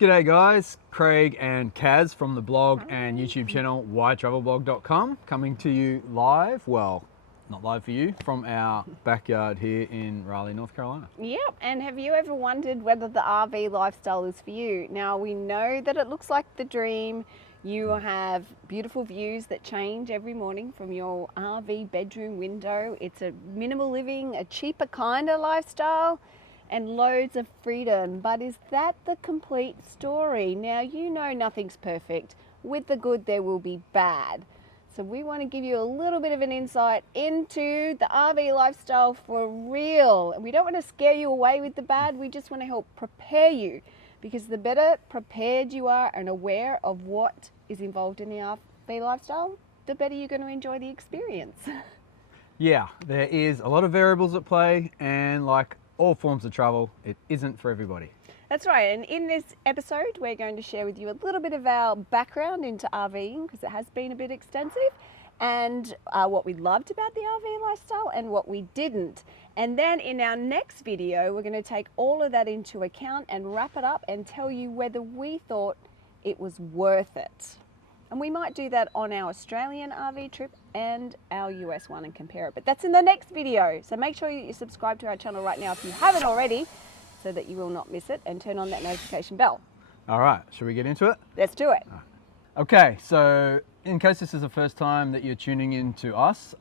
G'day guys, Craig and Kaz from the blog and YouTube channel whytravelblog.com coming to you live, well, not live for you, from our backyard here in Raleigh, North Carolina. Yep, and have you ever wondered whether the RV lifestyle is for you? Now we know that it looks like the dream. You have beautiful views that change every morning from your RV bedroom window. It's a minimal living, a cheaper kind of lifestyle, and loads of freedom. But is that the complete story? Now, you know nothing's perfect. With the good, there will be bad. So we want to give you a little bit of an insight into the RV lifestyle for real. And we don't want to scare you away with the bad. We just want to help prepare you, because the better prepared you are and aware of what is involved in the RV lifestyle, the better you're going to enjoy the experience. Yeah, there is a lot of variables at play, and like all forms of travel, it isn't for everybody. That's right, and in this episode we're going to share with you a little bit of our background into RVing, because it has been a bit extensive, and what we loved about the RV lifestyle and what we didn't. And then in our next video we're going to take all of that into account and wrap it up and tell you whether we thought it was worth it. And we might do that on our Australian RV trip and our US one and compare it. But that's in the next video. So make sure you subscribe to our channel right now if you haven't already, so that you will not miss it, and turn on that notification bell. All right, should we get into it? Let's do it. Okay, so in case this is the first time that you're tuning in to us,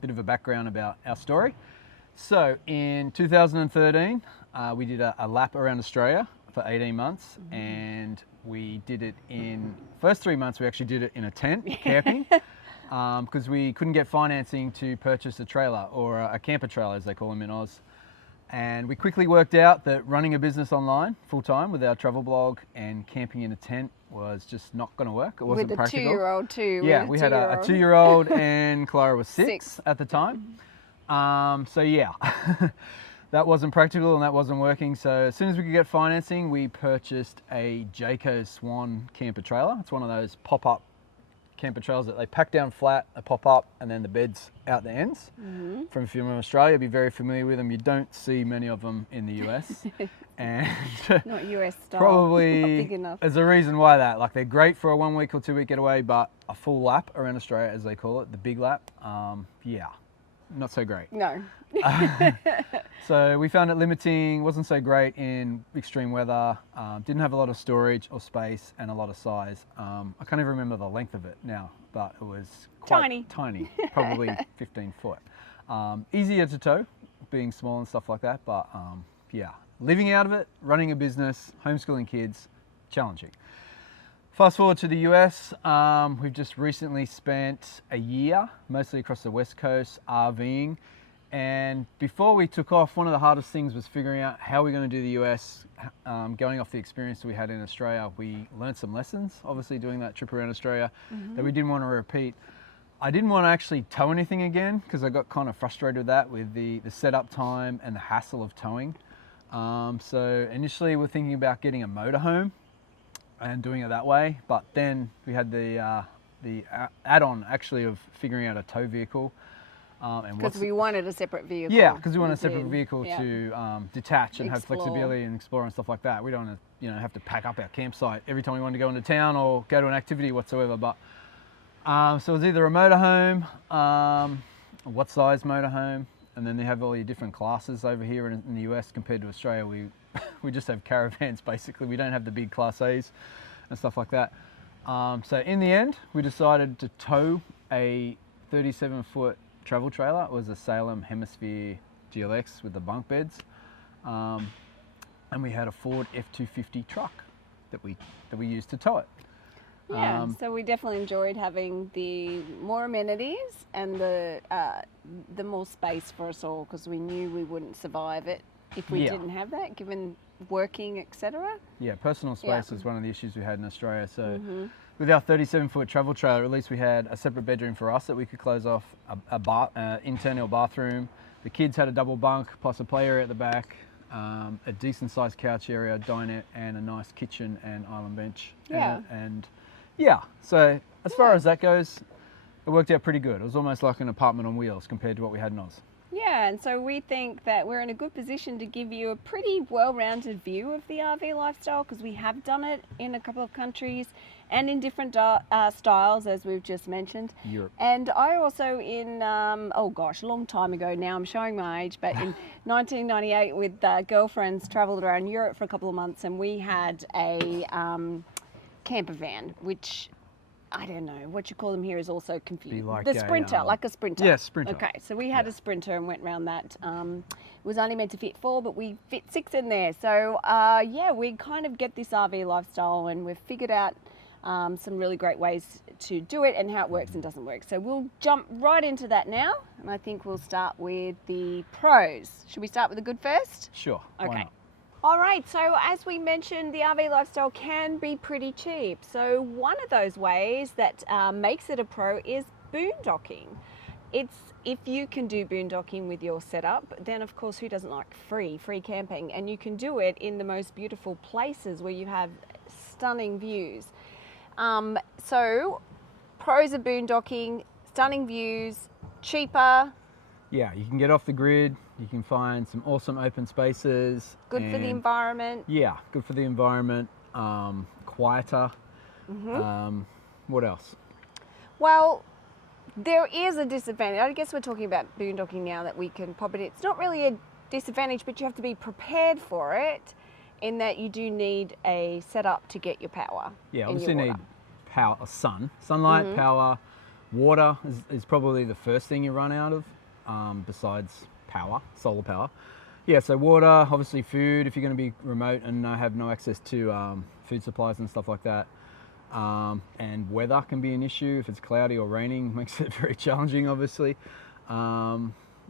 bit of a background about our story. So in 2013, we did a lap around Australia for 18 months, and we did it in, first 3 months we actually did it in a tent, camping, because we couldn't get financing to purchase a trailer, or a camper trailer as they call them in Oz. And we quickly worked out that running a business online full-time with our travel blog and camping in a tent was just not going to work. It wasn't practical. With a 2-year-old too. Yeah, we had a 2-year-old and Clara was 6 at the time. So yeah, that wasn't practical and that wasn't working. So as soon as we could get financing, we purchased a Jayco Swan camper trailer. It's one of those pop-up camper trailers that they pack down flat, they pop up, and then the bed's out the ends. From if you're in Australia, you'll be very familiar with them. You don't see many of them in the US. And not US style. Probably not big enough. there's a reason why that. Like, they're great for a 1 week or 2 week getaway, but a full lap around Australia, as they call it, the big lap, yeah, not so great. No. So we found it limiting, wasn't so great in extreme weather, didn't have a lot of storage or space and a lot of size. I can't even remember the length of it now, but it was quite tiny, probably 15 foot. Easier to tow, being small and stuff like that, but yeah, living out of it, running a business, homeschooling kids, challenging. Fast forward to the US, we've just recently spent a year, mostly across the West Coast, RVing. And before we took off, one of the hardest things was figuring out how we're going to do the US. Going off the experience we had in Australia, we learned some lessons, obviously doing that trip around Australia, that we didn't want to repeat. I didn't want to actually tow anything again, because I got kind of frustrated with that, with the setup time and the hassle of towing. So initially we're thinking about getting a motorhome and doing it that way, but then we had the add-on actually of figuring out a tow vehicle. Because we wanted a separate vehicle. Yeah, because we wanted a separate vehicle to detach and have flexibility and explore and stuff like that. We don't want to, have to pack up our campsite every time we wanted to go into town or go to an activity whatsoever. But so it was either a motorhome, what size motorhome, and then they have all your different classes over here in the US compared to Australia. We just have caravans basically. We don't have the big Class A's and stuff like that. So in the end, we decided to tow a 37-foot travel trailer. It was a Salem Hemisphere GLX with the bunk beds, and we had a Ford F-250 truck that we used to tow it. Yeah, so we definitely enjoyed having the more amenities and the more space for us all, because we knew we wouldn't survive it if we didn't have that, given working, etc. Yeah, personal space was one of the issues we had in Australia. So with our 37-foot travel trailer, at least we had a separate bedroom for us that we could close off, a internal bathroom. The kids had a double bunk plus a play area at the back, a decent sized couch area, dinette, and a nice kitchen and island bench. Yeah. And yeah, so as far as that goes, it worked out pretty good. It was almost like an apartment on wheels compared to what we had in Oz. Yeah, and so we think that we're in a good position to give you a pretty well-rounded view of the RV lifestyle, because we have done it in a couple of countries and in different styles, as we've just mentioned. Europe. And I also in, oh gosh, a long time ago now, I'm showing my age, but in 1998 with girlfriends travelled around Europe for a couple of months, and we had a camper van, which I don't know what you call them here is also confusing. Like the Sprinter, like a Sprinter. Yeah, Sprinter. Okay, so we had a Sprinter and went around that. It was only meant to fit 4, but we fit 6 in there. So yeah, we kind of get this RV lifestyle, and we've figured out some really great ways to do it and how it works and doesn't work. So we'll jump right into that now, and I think we'll start with the pros. Should we start with the good first? Sure. Why Okay. not? All right, so as we mentioned, the RV lifestyle can be pretty cheap. So one of those ways that makes it a pro is boondocking. If you can do boondocking with your setup, then of course who doesn't like free camping? And you can do it in the most beautiful places where you have stunning views. So pros of boondocking: stunning views, cheaper, Yeah, you can get off the grid. You can find some awesome open spaces. good for the and- environment. Yeah, good for the environment. Quieter. What else? Well, there is a disadvantage. I guess we're talking about boondocking now that we can pop it in. It's not really a disadvantage, but you have to be prepared for it, in that you do need a setup to get your power. Yeah, in obviously your need water. power, sunlight, power. Water is probably the first thing you run out of, besides power, solar power. Yeah, so water, obviously food, if you're going to be remote and have no access to food supplies and stuff like that. And weather can be an issue. If it's cloudy or raining, makes it very challenging, obviously.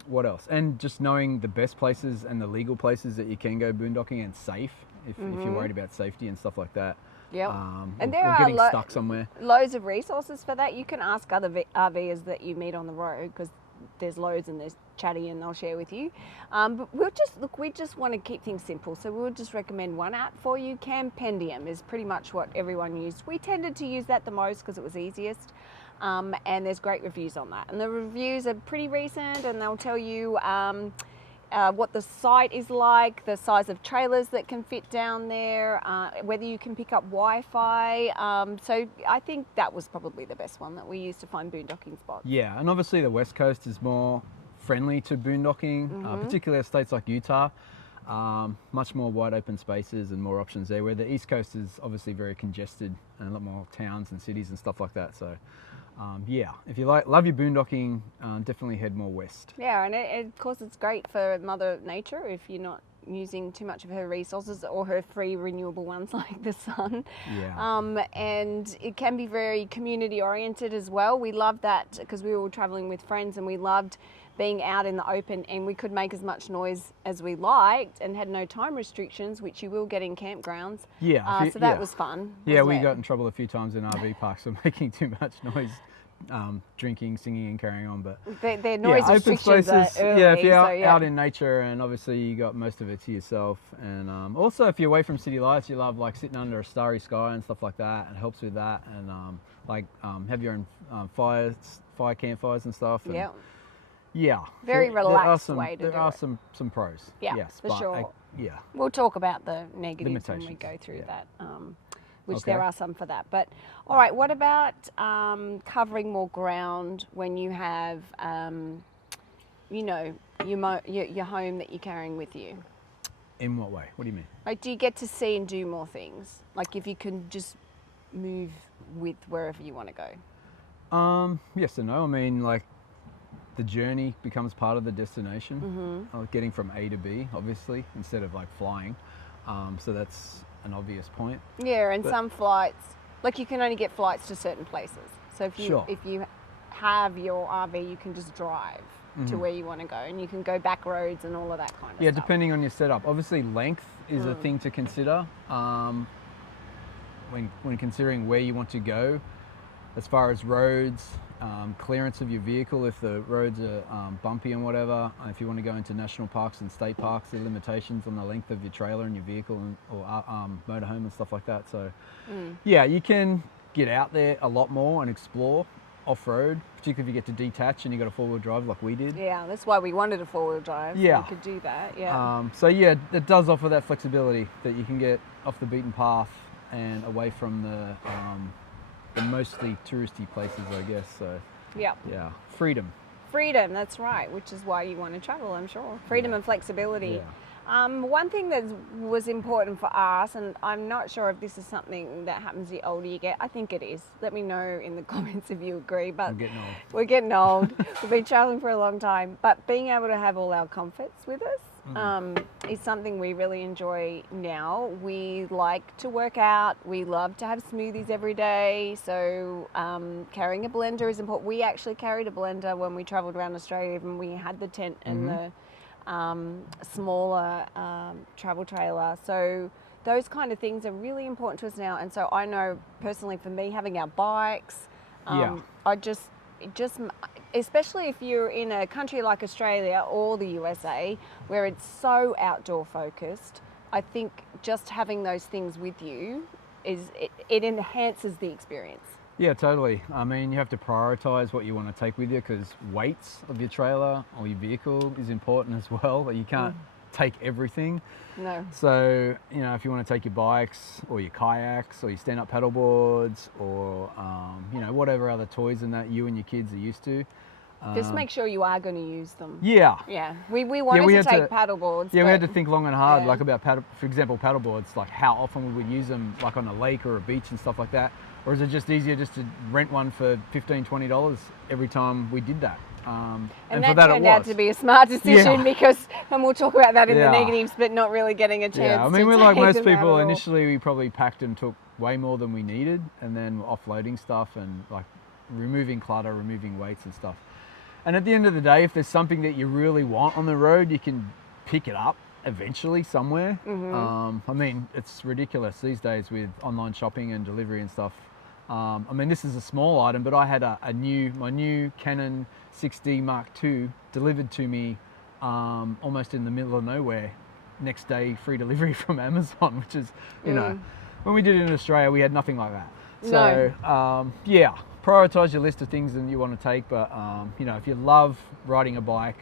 What else? And just knowing the best places and the legal places that you can go boondocking and safe, if you're worried about safety and stuff like that. Yep. And Or there are getting stuck somewhere. loads of resources for that. You can ask other RVers that you meet on the road, because there's loads and there's chatty, and they'll share with you. But we just want to keep things simple, so we'll just recommend one app for you. Campendium is pretty much what everyone used. We tended to use that the most because it was easiest, and there's great reviews on that. And the reviews are pretty recent, and they'll tell you what the site is like, the size of trailers that can fit down there, whether you can pick up Wi-Fi. So I think that was probably the best one that we used to find boondocking spots. Yeah, and obviously the West Coast is more friendly to boondocking, particularly states like Utah. Much more wide open spaces and more options there, where the East Coast is obviously very congested and a lot more towns and cities and stuff like that. So yeah, if you love your boondocking, definitely head more west. Yeah, and of course it's great for Mother Nature if you're not using too much of her resources or her free renewable ones like the sun. Yeah. And it can be very community oriented as well. We loved that because we were traveling with friends, and we loved being out in the open, and we could make as much noise as we liked and had no time restrictions, which you will get in campgrounds. Yeah. So that was fun. Yeah, we wasn't it? got in trouble a few times in RV parks for making too much noise, drinking, singing, and carrying on. But Their noise open restrictions spaces. are early, Yeah, if you're so, yeah. out in nature, and obviously you got most of it to yourself. And also, if you're away from city lights, you love like sitting under a starry sky and stuff like that. It helps with that, and have your own fire campfires and stuff. And, Yeah. Yeah. Very there are relaxed some, way to there do are it. some pros. Yeah, yes, for but sure. yeah. We'll talk about the negatives when we Limitations, go through yeah. that, which Okay. there are some for that. But all right, what about covering more ground when you have, your home that you're carrying with you? In what way? What do you mean? Like, do you get to see and do more things? Like, if you can just move with wherever you want to go. Yes and no. I mean, like, the journey becomes part of the destination, getting from A to B, obviously, instead of like flying. So that's an obvious point. Yeah, and But- some flights, like you can only get flights to certain places. So if you have your RV, you can just drive to where you want to go, and you can go back roads and all of that kind of Yeah, stuff. depending on your setup. Obviously, length is a thing to consider when considering where you want to go. As far as roads, clearance of your vehicle, if the roads are bumpy and whatever. If you want to go into national parks and state parks, there are limitations on the length of your trailer and your vehicle or motorhome and stuff like that. So yeah, you can get out there a lot more and explore off-road, particularly if you get to detach and you got a four-wheel drive like we did. Yeah, that's why we wanted a four-wheel drive. Yeah. So we could do that. Yeah. So yeah, it does offer that flexibility that you can get off the beaten path and away from the mostly touristy places, I guess. So Yeah. yeah, freedom. Freedom, that's right, which is why you want to travel, I'm sure. Freedom and flexibility. Yeah. One thing that was important for us, and I'm not sure if this is something that happens the older you get. I think it is. Let me know in the comments if you agree. But I'm getting old. We're getting old. We've been traveling for a long time. But being able to have all our comforts with us is something we really enjoy now. We like to work out. We love to have smoothies every day. So carrying a blender is important. We actually carried a blender when we traveled around Australia, even we had the tent and the smaller travel trailer. So those kind of things are really important to us now. And so I know personally for me, having our bikes, I just especially if you're in a country like Australia or the USA where it's so outdoor focused, I think just having those things with you it enhances the experience. Yeah, totally. I mean, you have to prioritize what you want to take with you because weights of your trailer or your vehicle is important as well. But you can't take everything. No. So, you know, if you want to take your bikes or your kayaks or your stand-up paddle boards or, you know, whatever other toys and that you and your kids are used to. Just make sure you are going to use them. Yeah. Yeah. We wanted to take paddle boards. Yeah, we had to think long and hard, Yeah. like about for example, paddle boards, like how often we would use them, like on a lake or a beach and stuff like that. Or is it just easier just to rent one for $15, $20 every time we did that? And for that that turned it out was. to be a smart decision Yeah. because, and we'll talk about that in the Yeah. negatives, but not really getting a chance. Yeah, I mean, to we're like take most them out people. at all. Initially, we probably packed and took way more than we needed, and then offloading stuff and like removing clutter, removing weights and stuff. And at the end of the day, if there's something that you really want on the road, you can pick it up eventually somewhere. I mean, it's ridiculous these days with online shopping and delivery and stuff. I mean, this is a small item, but I had my new Canon 6D Mark II delivered to me almost in the middle of nowhere. Next day, free delivery from Amazon, which is, you know, when we did it in Australia, we had nothing like that. So, yeah, prioritize your list of things that you want to take. But, you know, if you love riding a bike,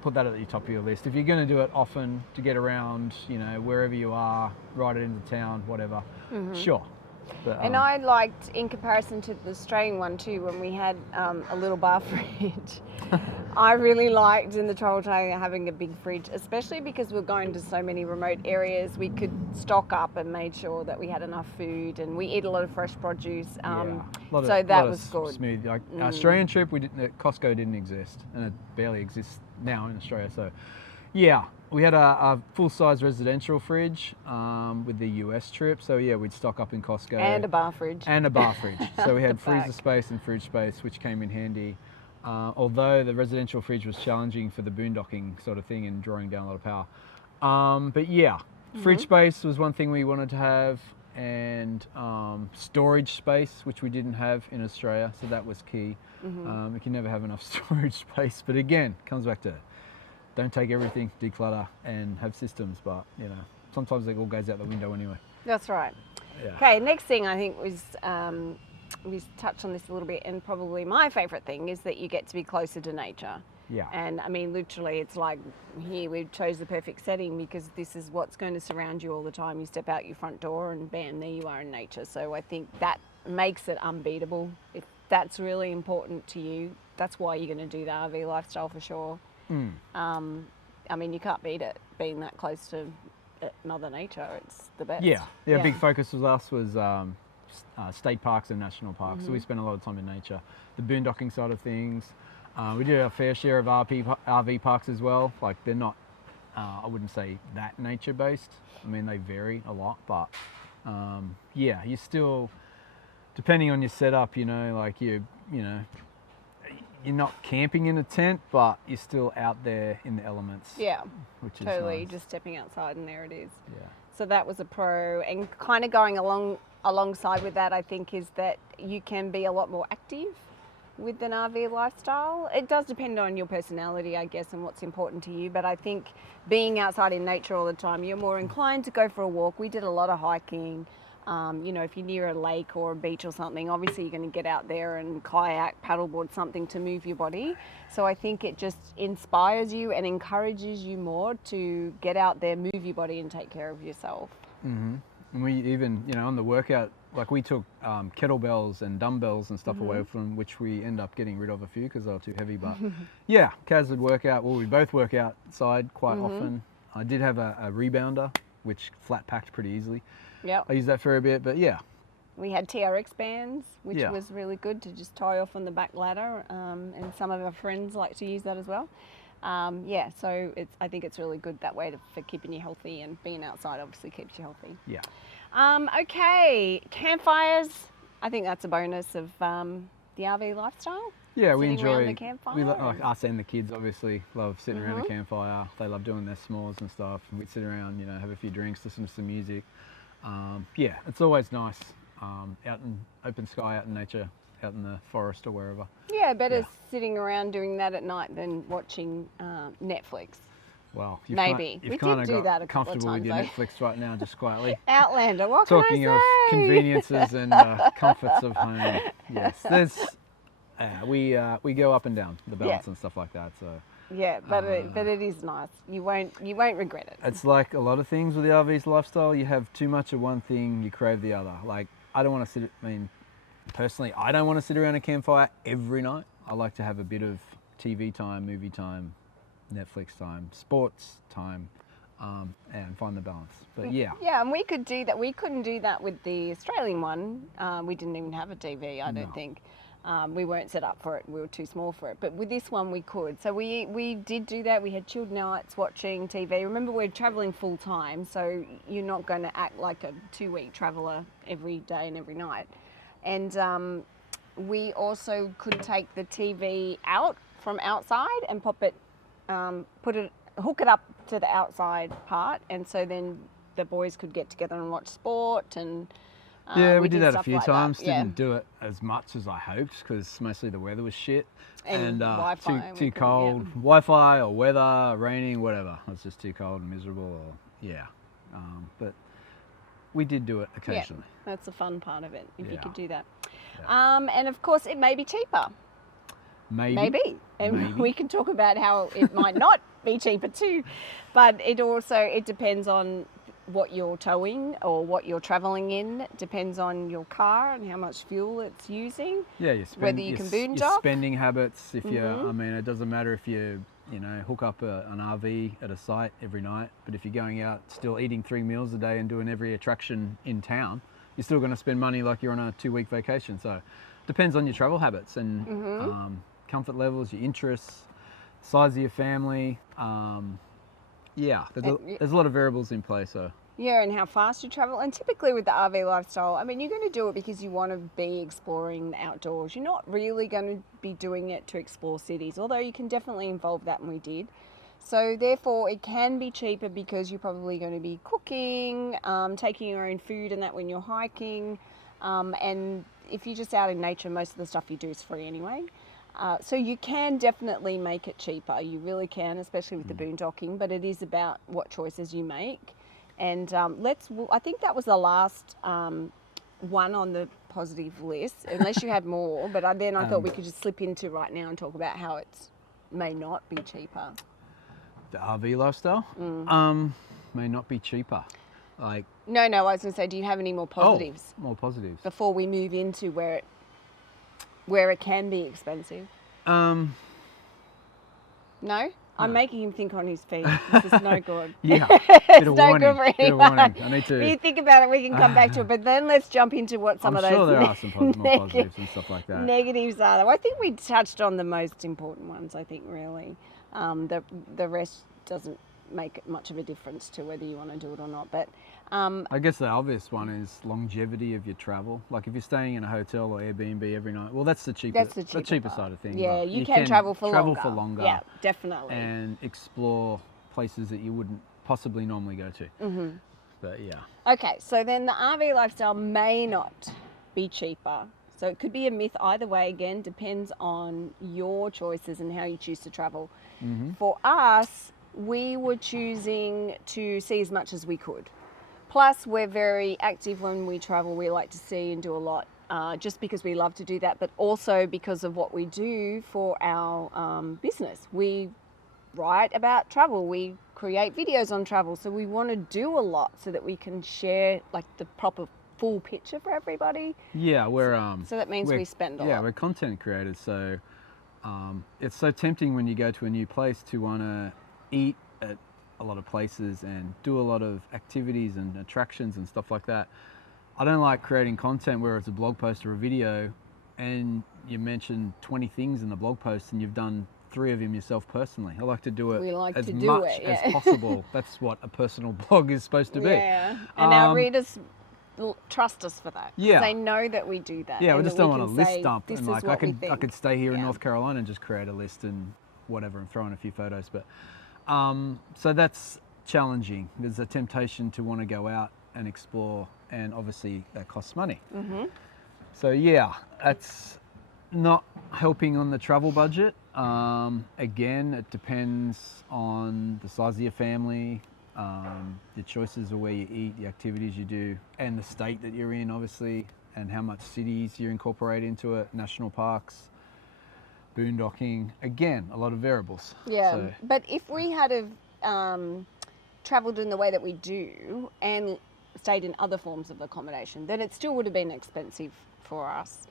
put that at the top of your list. If you're going to do it often to get around, you know, wherever you are, ride it into town, whatever, sure. But, And I liked, in comparison to the Australian one too, when we had a little bar fridge, I really liked in the travel trailer having a big fridge, especially because we're going to so many remote areas. We could stock up and made sure that we had enough food, and we eat a lot of fresh produce. So that was good. Smooth. Like our Australian trip, Costco didn't exist, and it barely exists now in Australia. So, yeah. We had a full-size residential fridge with the US trip, so yeah, we'd stock up in Costco. And a bar fridge. And a bar fridge. So we had The back. freezer space and fridge space, which came in handy. Although the residential fridge was challenging for the boondocking sort of thing and drawing down a lot of power. But yeah, fridge space was one thing we wanted to have, and storage space, which we didn't have in Australia, so that was key. We can never have enough storage space, but again, it comes back to don't take everything, declutter, and have systems. But you know, sometimes it all goes out the window anyway. That's right. Yeah. Okay, next thing I think was, we touched on this a little bit, and probably my favourite thing is that you get to be closer to nature. Yeah. And I mean, literally, it's like here we chose the perfect setting because this is what's going to surround you all the time. You step out your front door and bam, there you are in nature. So I think that makes it unbeatable. If that's really important to you, that's why you're going to do the RV lifestyle for sure. I mean, you can't beat it, being that close to Mother Nature. It's the best. Yeah. Big focus with us was state parks and national parks. So we spent a lot of time in nature. The boondocking side of things. We did our fair share of RV parks as well. Like they're not, I wouldn't say that nature based. I mean, they vary a lot, but yeah, you still, depending on your setup, you know, like you're not camping in a tent, but you're still out there in the elements. Yeah, which is totally. nice. Just stepping outside and there it is. Yeah. So that was a pro, and kind of going alongside with that, I think, is that you can be a lot more active with an RV lifestyle. It does depend on your personality, I guess, and what's important to you. But I think being outside in nature all the time, you're more inclined to go for a walk. We did a lot of hiking. You know, if you're near a lake or a beach or something, obviously you're going to get out there and kayak, paddleboard, something to move your body. So I think it just inspires you and encourages you more to get out there, move your body and take care of yourself. Mm-hmm. And we even, you know, on the workout, like we took kettlebells and dumbbells and stuff away from, which we end up getting rid of a few because they were too heavy. But yeah, Kaz would work out. Well, we both work outside quite often. I did have a rebounder, which flat packed pretty easily. Yeah. I used that for a bit, but yeah. We had TRX bands, which was really good to just tie off on the back ladder, and some of our friends like to use that as well. Yeah, so I think it's really good that way for keeping you healthy, and being outside obviously keeps you healthy. Yeah. Okay, campfires. I think that's a bonus of the RV lifestyle. Yeah, we Sitting around enjoy the campfire. We like us and the kids obviously love sitting around the campfire. They love doing their s'mores and stuff. And we'd sit around, you know, have a few drinks, listen to some music. Yeah, it's always nice out in open sky, out in nature, out in the forest or wherever. Yeah, better sitting around doing that at night than watching Netflix. Well, Maybe. We did do that a couple of comfortable with times, your though. Netflix right now, just quietly. Outlander, what Talking can I of say? conveniences and comforts of home, yes, there's we go up and down the balance and stuff like that. So Yeah, but it is nice. You won't regret it. it's like a lot of things with the RV's lifestyle. You have too much of one thing, you crave the other. Like I don't want to sit. I mean, personally, I don't want to sit around a campfire every night. I like to have a bit of TV time, movie time, Netflix time, sports time, and find the balance. But yeah. Yeah, and we could do that. We couldn't do that with the Australian one. We didn't even have a TV, I don't think. We weren't set up for it. We were too small for it. But with this one, we could. So we did do that. We had chilled nights watching TV. Remember, we're traveling full time, so you're not going to act like a 2-week traveler every day and every night. And we also could take the TV out from outside and pop it, hook it up to the outside part, and so then the boys could get together and watch sport. And yeah, we did that a stuff few like times. that. Yeah. Didn't do it as much as I hoped because mostly the weather was shit And Wi-Fi, we too couldn't, cold. yeah. Wi-Fi or weather, raining, whatever. It was just too cold and miserable. Or yeah, but we did do it occasionally. Yeah, that's the fun part of it, if you Yeah. could do that. Yeah. And of course, it may be cheaper. Maybe. And Maybe. we can talk about how it might not be cheaper too. But it depends on what you're towing or what you're travelling in. It depends on your car and how much fuel it's using. Yeah, whether you can your boondock. spending habits. If you, I mean, it doesn't matter if you hook up an RV at a site every night, but if you're going out still eating 3 meals a day and doing every attraction in town, you're still going to spend money like you're on a 2-week vacation. So it depends on your travel habits and comfort levels, your interests, size of your family. Yeah, there's a lot of variables in play. So. Yeah, and how fast you travel. And typically with the RV lifestyle, I mean, you're going to do it because you want to be exploring the outdoors. You're not really going to be doing it to explore cities, although you can definitely involve that, and we did. So therefore, it can be cheaper because you're probably going to be cooking, taking your own food and that when you're hiking. And if you're just out in nature, most of the stuff you do is free anyway. So you can definitely make it cheaper. You really can, especially with the boondocking, but it is about what choices you make. And I think that was the last one on the positive list, unless you had more. But then I thought we could just slip into right now and talk about how it may not be cheaper. The RV lifestyle may not be cheaper. Like No, I was going to say, do you have any more positives more positives. before we move into where it can be expensive? No? I'm making him think on his feet. This is no good. Yeah, It's bit of no warning. good for Bit of anyone. warning. I need to. If you think about it, we can come back to it. But then let's jump into what some I'm of those sure there are some more positives and stuff like that. negatives are. I think we touched on the most important ones, I think, really. The rest doesn't make much of a difference to whether you want to do it or not. But I guess the obvious one is longevity of your travel. Like if you're staying in a hotel or Airbnb every night, well, that's the cheaper part. side of things. Yeah, but you can travel for longer. Yeah, definitely. And explore places that you wouldn't possibly normally go to. Mm-hmm. But yeah. Okay, so then the RV lifestyle may not be cheaper. So it could be a myth either way. Again, depends on your choices and how you choose to travel. Mm-hmm. For us, we were choosing to see as much as we could. Plus, we're very active when we travel. We like to see and do a lot, just because we love to do that, but also because of what we do for our business. We write about travel. We create videos on travel. So we want to do a lot so that we can share like the proper full picture for everybody. Yeah, we're So that means we spend a lot. Yeah, we're content creators, so it's so tempting when you go to a new place to want to eat at a lot of places and do a lot of activities and attractions and stuff like that. I don't like creating content where it's a blog post or a video and you mention 20 things in the blog post and you've done 3 of them yourself personally. I like to do it as much as possible. That's what a personal blog is supposed to be. Yeah, and our readers trust us for that. Yeah, they know that we do that. Yeah, we just don't want a list dump. And like I could stay here in North Carolina and just create a list and whatever and throw in a few photos. But so that's challenging. There's a temptation to want to go out and explore, and obviously that costs money. Mm-hmm. So yeah, that's not helping on the travel budget. Again, it depends on the size of your family, the choices of where you eat, the activities you do, and the state that you're in, obviously, and how much cities you incorporate into it, national parks, boondocking. Again, a lot of variables. Yeah, so, but if we had travelled in the way that we do and stayed in other forms of accommodation, then it still would have been expensive for us,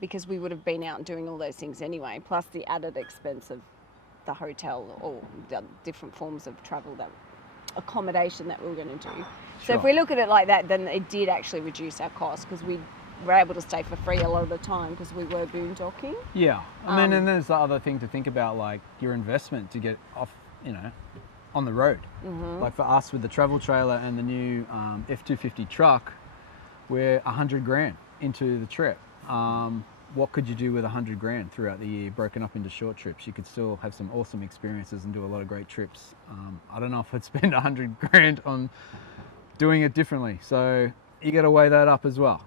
because we would have been out doing all those things anyway, plus the added expense of the hotel or the different forms of travel, that accommodation that we were going to do. So if we look at it like that, then it did actually reduce our cost because we were able to stay for free a lot of the time because we were boondocking. Yeah, I mean, and there's the other thing to think about, like your investment to get off, on the road. Mm-hmm. Like for us with the travel trailer and the new F250 truck, we're $100,000 into the trip. What could you do with $100,000 throughout the year, broken up into short trips? You could still have some awesome experiences and do a lot of great trips. I don't know if I'd spend $100,000 on doing it differently. So you got to weigh that up as well.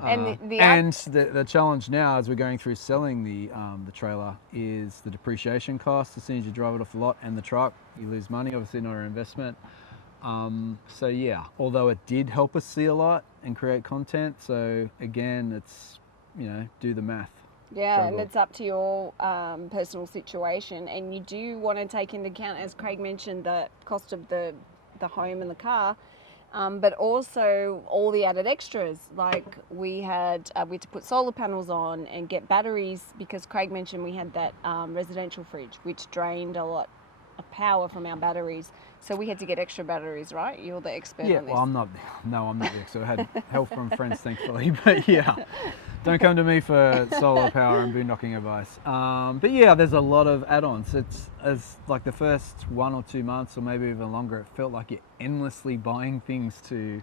And the challenge now as we're going through selling the trailer is the depreciation cost. As soon as you drive it off the lot and the truck, you lose money, obviously not an investment. So yeah, although it did help us see a lot and create content. So again, it's, do the math. Yeah, Travel. and it's up to your personal situation. And you do want to take into account, as Craig mentioned, the cost of the home and the car. But also all the added extras, like we had to put solar panels on and get batteries, because Craig mentioned we had that residential fridge which drained a lot of power from our batteries, so we had to get extra batteries, right? You're the expert on this. Well, I'm not the expert. I had help from friends, thankfully, but yeah, don't come to me for solar power and boondocking advice. But yeah, there's a lot of add-ons. It's as like the first 1 or 2 months, or maybe even longer, it felt like you're endlessly buying things to,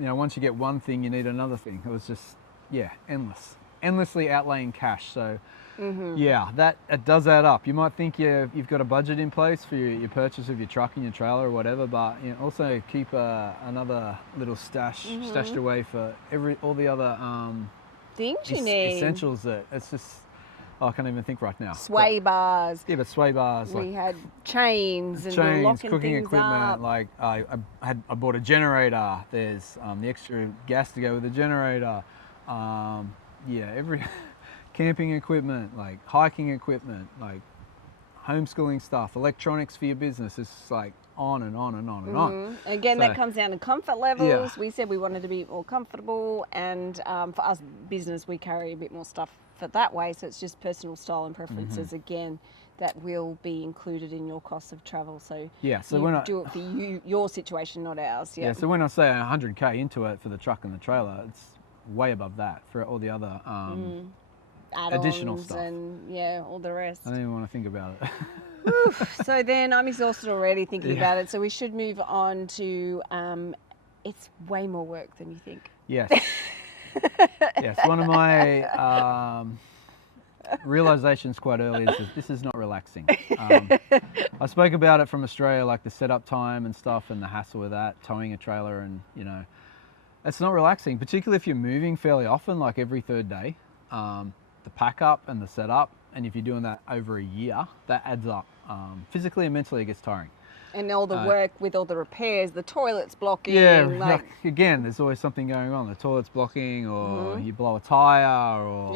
once you get one thing, you need another thing. It was just, endlessly outlaying cash. So yeah, that it does add up. You might think you've got a budget in place for your purchase of your truck and your trailer or whatever, but also keep another little stash stashed away for all the other things you need, essentials that it's just, I can't even think right now. Sway bars. Yeah, but sway bars. We had chains and locking cooking things equipment. up. Like I bought a generator. There's the extra gas to go with the generator. Every camping equipment, like hiking equipment, like homeschooling stuff, electronics for your business. It's like on and on and on and on. Again, that comes down to comfort levels. Yeah. We said we wanted to be more comfortable, and for us business, we carry a bit more stuff for that way. So it's just personal style and preferences again that will be included in your cost of travel. So so you when do it for your situation, not ours. Yeah. So when I say $100,000 into it for the truck and the trailer, it's way above that for all the other additional stuff and all the rest. I don't even want to think about it. So then I'm exhausted already thinking about it. So we should move on to, it's way more work than you think. Yes. Yes. One of my realizations quite early is that this is not relaxing. I spoke about it from Australia, like the setup time and stuff and the hassle with that, towing a trailer, and it's not relaxing, particularly if you're moving fairly often, like every third day. The pack up and the setup, and if you're doing that over a year, that adds up. Physically and mentally, it gets tiring. And all the work with all the repairs, the toilets blocking. Yeah, like again, there's always something going on. The toilet's blocking, or you blow a tire, or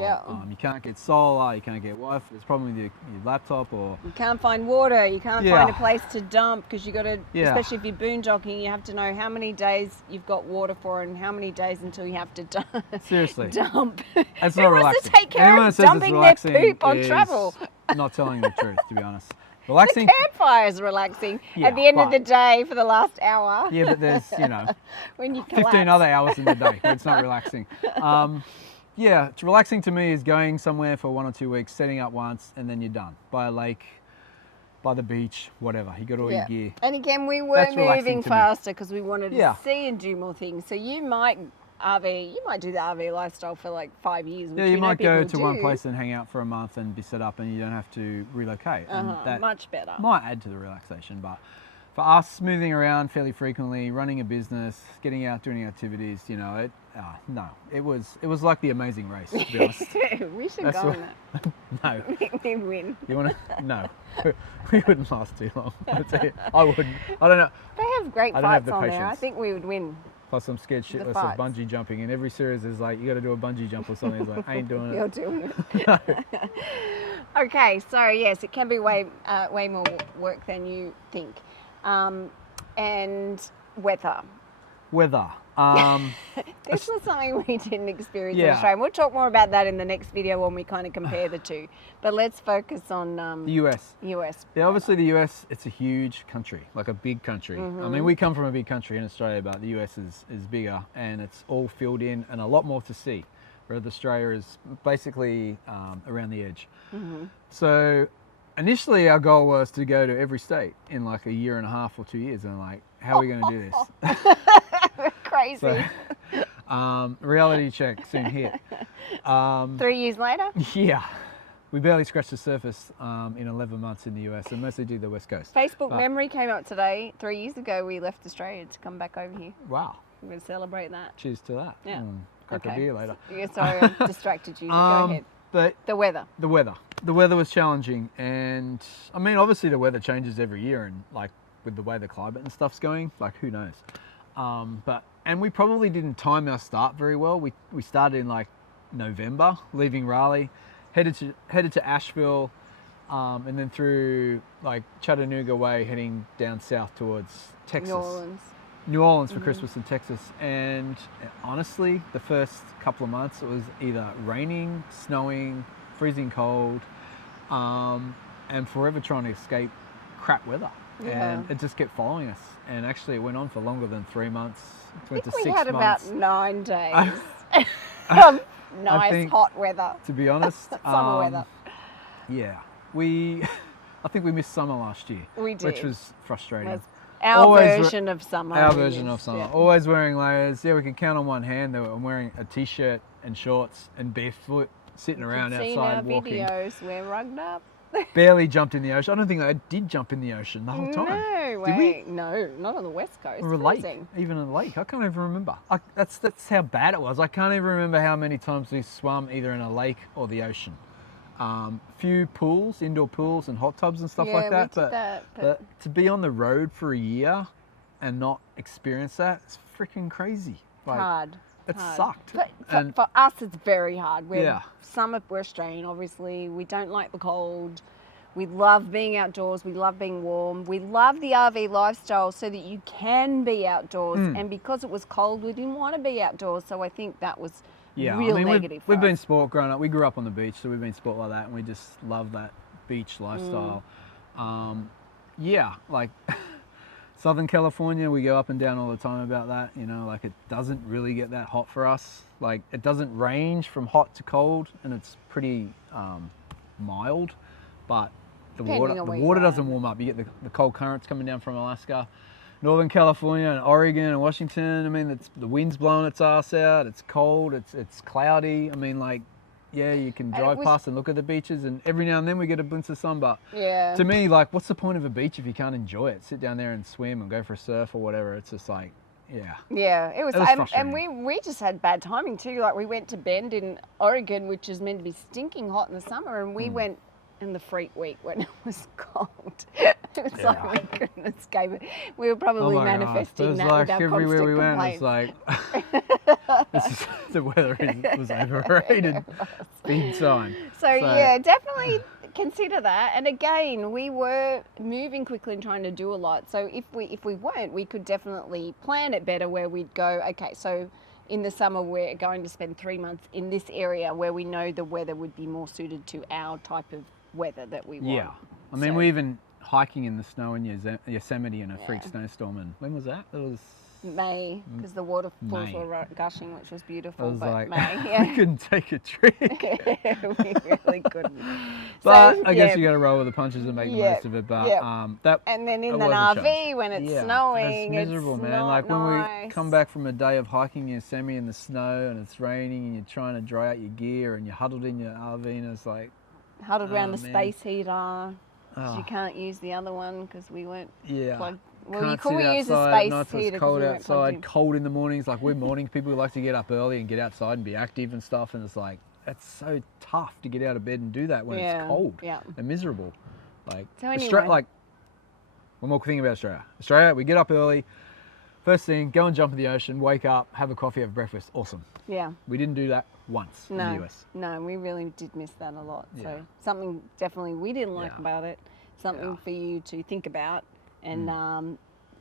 you can't get solar, you can't get Wi-Fi. There's a problem with your laptop, or you can't find water, you can't find a place to dump, because you got to, especially if you're boondocking, you have to know how many days you've got water for and how many days until you have to seriously dump. That's Who not wants relaxing. to take care Anyone of that says dumping it's their relaxing poop on is travel? Not telling the truth, to be honest. Relaxing. The campfire's relaxing at the end of the day for the last hour. Yeah, but there's, when you 15 other hours in the day where it's not relaxing. Yeah, it's relaxing to me is going somewhere for 1 or 2 weeks, setting up once, and then you're done. By a lake, by the beach, whatever. You got all your gear. And again, we were That's relaxing moving to me. faster because we wanted to see and do more things. So you might do the RV lifestyle for like 5 years. Which you might go to do. one place and hang out for a month and be set up, and you don't have to relocate. And that much better. Might add to the relaxation, but for us, moving around fairly frequently, running a business, getting out, doing activities, it was like the Amazing Race, to be honest. We should go on that. No. We'd win. You want to? No. We wouldn't last too long. I wouldn't. I don't know. They have great I don't have fights the on there. I patience. think we would win. Plus, I'm scared shitless of fights. bungee jumping. And every series is like, you got to do a bungee jump or something. It's like, I ain't doing it. You're doing it. Okay, so yes, it can be way more work than you think. And weather. Weather. This was something we didn't experience in Yeah. Australia. We'll talk more about that in the next video when we kind of compare the two. But let's focus on The US. US. Yeah, obviously the US, it's a huge country, like a big country. I mean, we come from a big country in Australia, but the US is bigger, and it's all filled in and a lot more to see, whereas Australia is basically around the edge. So initially our goal was to go to every state in like a year and a half or 2 years, and like, how are we going to do this? Crazy. So, reality check soon hit. 3 years later? Yeah. We barely scratched the surface in 11 months in the US, and mostly did the West Coast. Facebook memory came up today. 3 years ago, we left Australia to come back over here. Wow. We're going to celebrate that. Cheers to that. Yeah. Crack a beer later. Yeah, sorry, I distracted you. Go ahead. But The weather. the weather was challenging, and I mean, obviously the weather changes every year, and like with the way the climate and stuff's going, like who knows? And we probably didn't time our start very well. We started in like November, leaving Raleigh, headed to Asheville, and then through like Chattanooga way, heading down south towards Texas. New Orleans for Christmas in Texas. And honestly, the first couple of months, it was either raining, snowing, freezing cold, and forever trying to escape crap weather. Yeah. And it just kept following us. And actually it went on for longer than 3 months. It went to I think 6 we had months. about 9 days of nice hot weather. To be honest, Summer weather. Yeah. I think we missed summer last year. We did. Which was frustrating. Was our version of summer. Our version of summer. Yeah. Always wearing layers. Yeah, we can count on one hand that I'm wearing a t-shirt and shorts and barefoot, sitting around outside walking. Seen our videos, we're rugged up. Barely jumped in the ocean. I don't think I did jump in the ocean the whole time. No Did way. No, not on the West Coast. Or a lake, Freezing. even a lake. I can't even remember. That's how bad it was. I can't even remember how many times we swum either in a lake or the ocean. Few pools, indoor pools and hot tubs and stuff like that. We did that, but to be on the road for a year and not experience that, it's freaking crazy. Like, hard. It hard. sucked. But for us, it's very hard. Yeah. We're Australian, obviously. We don't like the cold. We love being outdoors. We love being warm. We love the RV lifestyle so that you can be outdoors. And because it was cold, we didn't want to be outdoors. So I think that was real negative. We've for been us. sport growing up. We grew up on the beach, so we've been sport like that, and we just love that beach lifestyle. Yeah, like Southern California, we go up and down all the time about that. You know, like it doesn't really get that hot for us. Like it doesn't range from hot to cold, and it's pretty mild, but the water doesn't warm up. You get the cold currents coming down from Alaska. Northern California and Oregon and Washington, I mean, the wind's blowing its ass out, it's cold, it's cloudy. I mean, like, yeah, you can drive past and look at the beaches, and every now and then we get a glimpse of sun, but to me, like, what's the point of a beach if you can't enjoy it? Sit down there and swim and go for a surf or whatever. It's just like, Yeah, it was frustrating. and we just had bad timing too. Like we went to Bend in Oregon, which is meant to be stinking hot in the summer, and we went and the freak week when it was cold. It was like we couldn't escape it. We were probably manifesting that like with our everywhere constant we went, complaints. it's like the weather was overrated big time. So yeah, definitely consider that. And again, we were moving quickly and trying to do a lot. So if we weren't, we could definitely plan it better where we'd go, okay, so in the summer we're going to spend 3 months in this area where we know the weather would be more suited to our type of weather that we want. Yeah. I mean, we even hiking in the snow in Yosemite in a freak snowstorm. And when was that? It was May, because the waterfalls were gushing, which was beautiful. I was but like, May, yeah. we couldn't take a trick. We really couldn't. But So, I guess you got to roll with the punches and make the most of it. But that and then in it an was a RV challenge. when it's Yeah, snowing, it's miserable, it's man. not Like when nice. we come back from a day of hiking in Yosemite in the snow and it's raining and you're trying to dry out your gear and you're huddled in your RV and it's like huddled around the man. space heater. 'Cause Oh. you can't use the other one because we weren't plugged. Well, Can't you couldn't sit use the outside at space nights, heater it's 'cause cold we weren't plugged outside, in. cold in the mornings. Like we're morning people who like to get up early and get outside and be active and stuff. And it's like, it's so tough to get out of bed and do that when it's cold and miserable. Like, So anyway. like one more thing about Australia. Australia, we get up early. First thing, go and jump in the ocean, wake up, have a coffee, have breakfast. Awesome. Yeah. We didn't do that once in the US. No, we really did miss that a lot. Yeah. So something definitely we didn't like about it, something for you to think about. And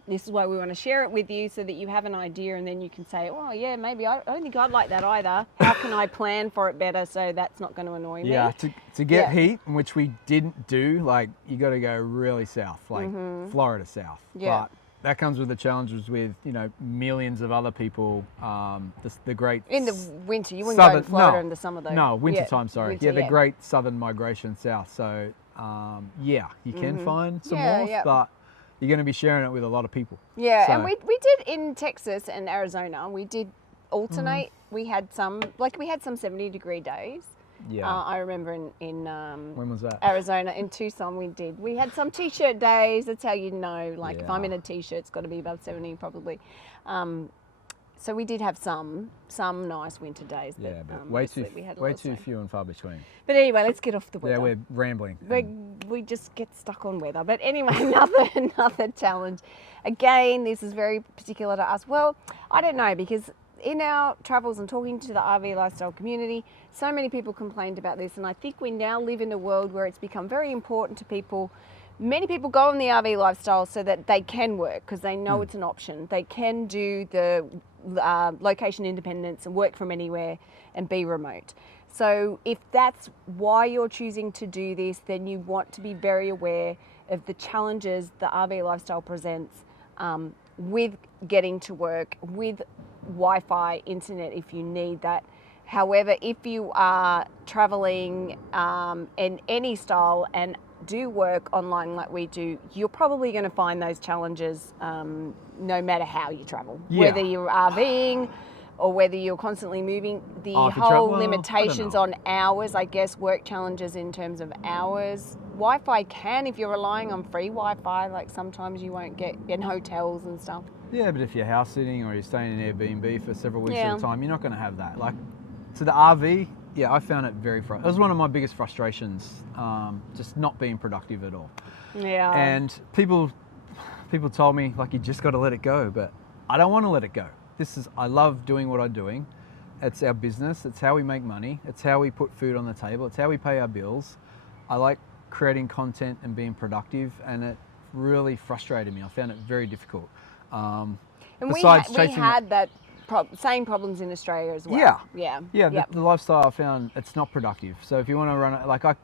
this is why we want to share it with you so that you have an idea and then you can say, oh yeah, maybe I don't think I'd like that either. How can I plan for it better so that's not going to annoy me? Yeah, to get heat, which we didn't do, like you got to go really south, like Florida south. Yeah. But that comes with the challenges with, you know, millions of other people. The great In the winter, you wouldn't go to Florida in the summer though. No, winter time. Sorry. Winter, the great southern migration south. So you can find some north, but you're going to be sharing it with a lot of people. Yeah, so, and we did in Texas and Arizona. We did alternate. We had some 70-degree days. Yeah. I remember in when was that? Arizona, in Tucson, we had some t-shirt days. That's how you know, like if I'm in a t-shirt, it's got to be above 70 probably. So we did have some nice winter days. Yeah, but way too few and far between. But anyway, let's get off the weather. Yeah, we're rambling. We just get stuck on weather. But anyway, another challenge. Again, this is very particular to us. Well, I don't know, because in our travels and talking to the RV lifestyle community, so many people complained about this, and I think we now live in a world where it's become very important to people. Many people go on the RV lifestyle so that they can work because they know it's an option. They can do the location independence and work from anywhere and be remote. So if that's why you're choosing to do this, then you want to be very aware of the challenges the RV lifestyle presents with getting to work, with Wi-Fi, internet if you need that. However, if you are traveling in any style and do work online like we do, you're probably going to find those challenges no matter how you travel. Whether you're RVing or whether you're constantly moving, the whole limitations on hours, I guess, work challenges in terms of hours. Wi-Fi can, if you're relying on free Wi-Fi, like sometimes you won't get in hotels and stuff. Yeah, but if you're house sitting or you're staying in Airbnb for several weeks at a time, you're not going to have that. Like, to the RV, I found it very frustrating. It was one of my biggest frustrations, just not being productive at all. Yeah. And people told me, like, you just got to let it go, but I don't want to let it go. I love doing what I'm doing. It's our business. It's how we make money. It's how we put food on the table. It's how we pay our bills. I like creating content and being productive, and it really frustrated me. I found it very difficult. And we had that same problems in Australia as well. Yeah. The lifestyle, I found it's not productive. So if you want to run it, like I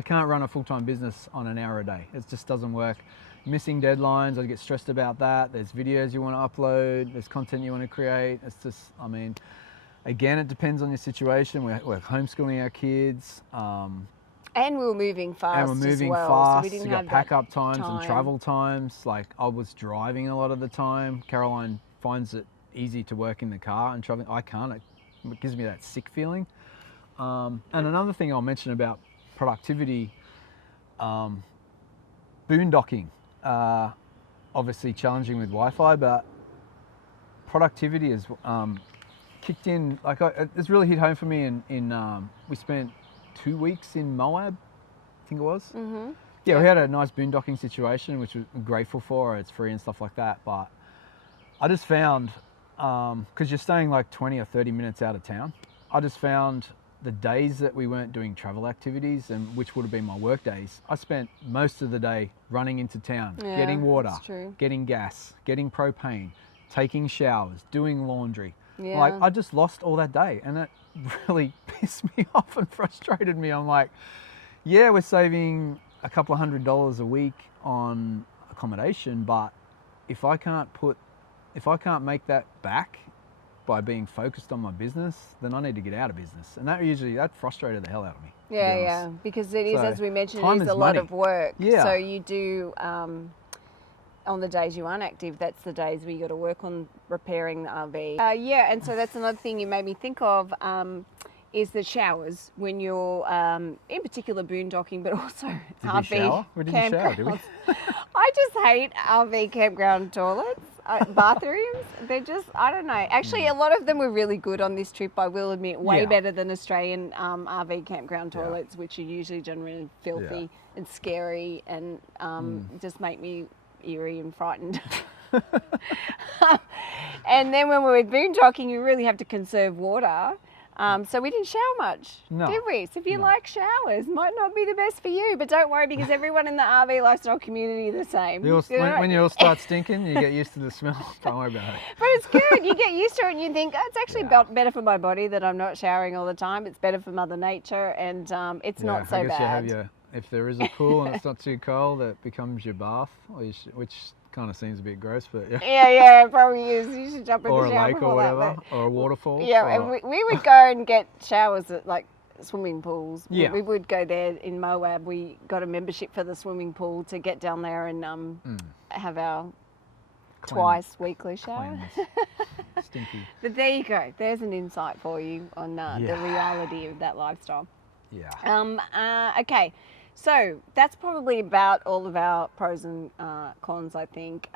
can't run a full-time business on an hour a day. It just doesn't work. Missing deadlines, I get stressed about that. There's videos you want to upload. There's content you want to create. It's just, I mean, again, it depends on your situation. We're homeschooling our kids. And we were moving fast so we didn't got have pack-up times and travel times. Like, I was driving a lot of the time. Caroline finds it easy to work in the car and traveling. I can't. It gives me that sick feeling. And another thing I'll mention about productivity, boondocking. Obviously challenging with Wi-Fi, but productivity is kicked in. Like, it's really hit home for me. We spent 2 weeks in Moab think it was. Mm-hmm. Yeah, we had a nice boondocking situation, which we're grateful for. It's free and stuff like that. But I just found, because you're staying like 20 or 30 minutes out of town, I just found the days that we weren't doing travel activities, and which would have been my work days, I spent most of the day running into town, getting water, getting gas, getting propane, taking showers, doing laundry. Yeah. Like, I just lost all that day, and it really pissed me off and frustrated me. I'm like, yeah, we're saving a couple of $100 a week on accommodation, but if I can't make that back by being focused on my business, then I need to get out of business. And that frustrated the hell out of me. Yeah, because it is, So, as we mentioned, time it is is a lot money. of work. Yeah. So you do, on the days you aren't active, that's the days where you got to work on repairing the RV. And so that's another thing you made me think of, is the showers when you're, in particular boondocking, but also Did RV we shower? We didn't shower, did we? campgrounds. I just hate RV campground toilets. Bathrooms, they're just, I don't know. Actually, a lot of them were really good on this trip, I will admit, way better than Australian RV campground toilets, which are usually generally filthy and scary and just make me eerie and frightened. And then when we were boondocking, you really have to conserve water. So we didn't shower much, did we? So if you like showers, might not be the best for you, but don't worry, because everyone in the RV lifestyle community are the same. When you all start stinking, you get used to the smell. Don't worry about it. But it's good. You get used to it and you think, oh, it's actually better for my body that I'm not showering all the time. It's better for Mother Nature, and it's not so I guess bad. You have if there is a pool and it's not too cold, it becomes your bath, which kind of seems a bit gross, but Yeah, it probably is. You should jump in or the a shower lake before or that, whatever, but- or a waterfall. Yeah, and we would go and get showers at like swimming pools. Yeah. We would go there in Moab. We got a membership for the swimming pool to get down there and have our twice weekly shower. Stinky. But there you go. There's an insight for you on the reality of that lifestyle. Yeah. Okay. So that's probably about all of our pros and cons, I think.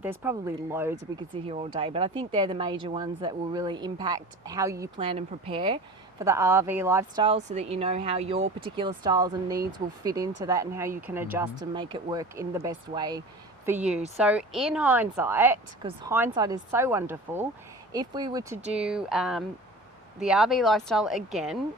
There's probably loads, we could sit here all day, but I think they're the major ones that will really impact how you plan and prepare for the RV lifestyle, so that you know how your particular styles and needs will fit into that and how you can adjust and make it work in the best way for you. So in hindsight, because hindsight is so wonderful, if we were to do the RV lifestyle again,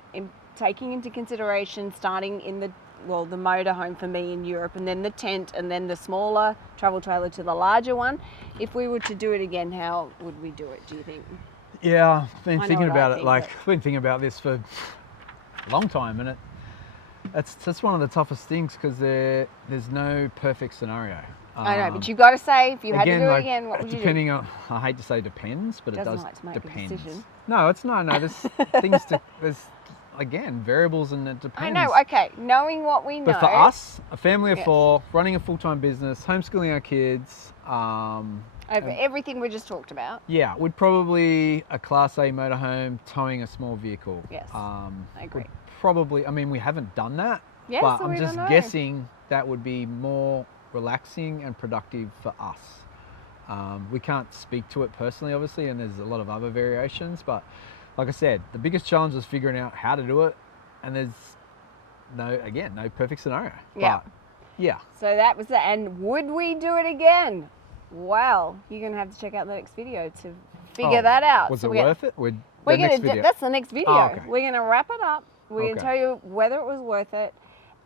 taking into consideration starting in the motorhome for me in Europe, and then the tent, and then the smaller travel trailer to the larger one. If we were to do it again, how would we do it, do you think? Yeah, I've been thinking about it. I've been thinking about this for a long time, and that's one of the toughest things, because there's no perfect scenario. I know, but you've got to say, if you had to do it like, again, what would you do? Depending on, I hate to say depends, but it Doesn't does like to make a depends. decision. No, it's no. There's things there's again variables, and it depends. I know. Okay, knowing what we know. But for us, a family of four, running a full-time business, homeschooling our kids, over everything we just talked about. yeah, would probably a Class A motorhome towing a small vehicle. Yes, I agree. Probably, I mean, we haven't done that, Yes, but so I'm we just don't know. guessing that would be more relaxing and productive for us. We can't speak to it personally, obviously, and there's a lot of other variations, but like I said, the biggest challenge was figuring out how to do it, and there's no perfect scenario. Yeah. But, yeah. So that was it. And would we do it again? Well, you're going to have to check out the next video to figure that out. Was So it worth it? we're that's the next video. Oh, okay. We're going to wrap it up. We're going to tell you whether it was worth it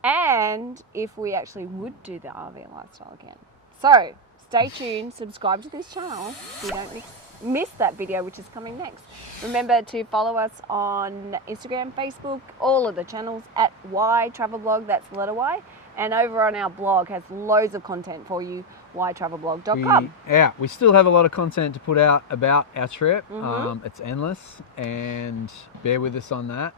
and if we actually would do the RV lifestyle again. So stay tuned, subscribe to this channel so you don't miss that video, which is coming next. Remember to follow us on Instagram, Facebook, all of the channels at Y Travel Blog, that's the letter Y. And over on our blog has loads of content for you, ytravelblog.com. We still have a lot of content to put out about our trip. Mm-hmm. It's endless, and bear with us on that.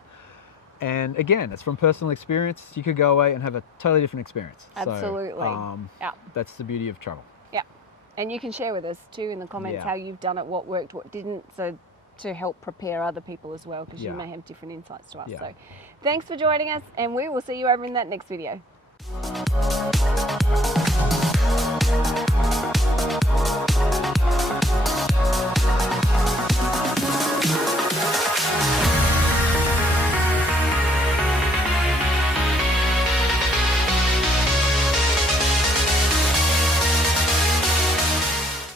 And again, it's from personal experience. You could go away and have a totally different experience. Absolutely. So, that's the beauty of travel. Yeah. And you can share with us too in the comments how you've done it, what worked, what didn't, so to help prepare other people as well, because you may have different insights to us. So thanks for joining us, and we will see you over in that next video.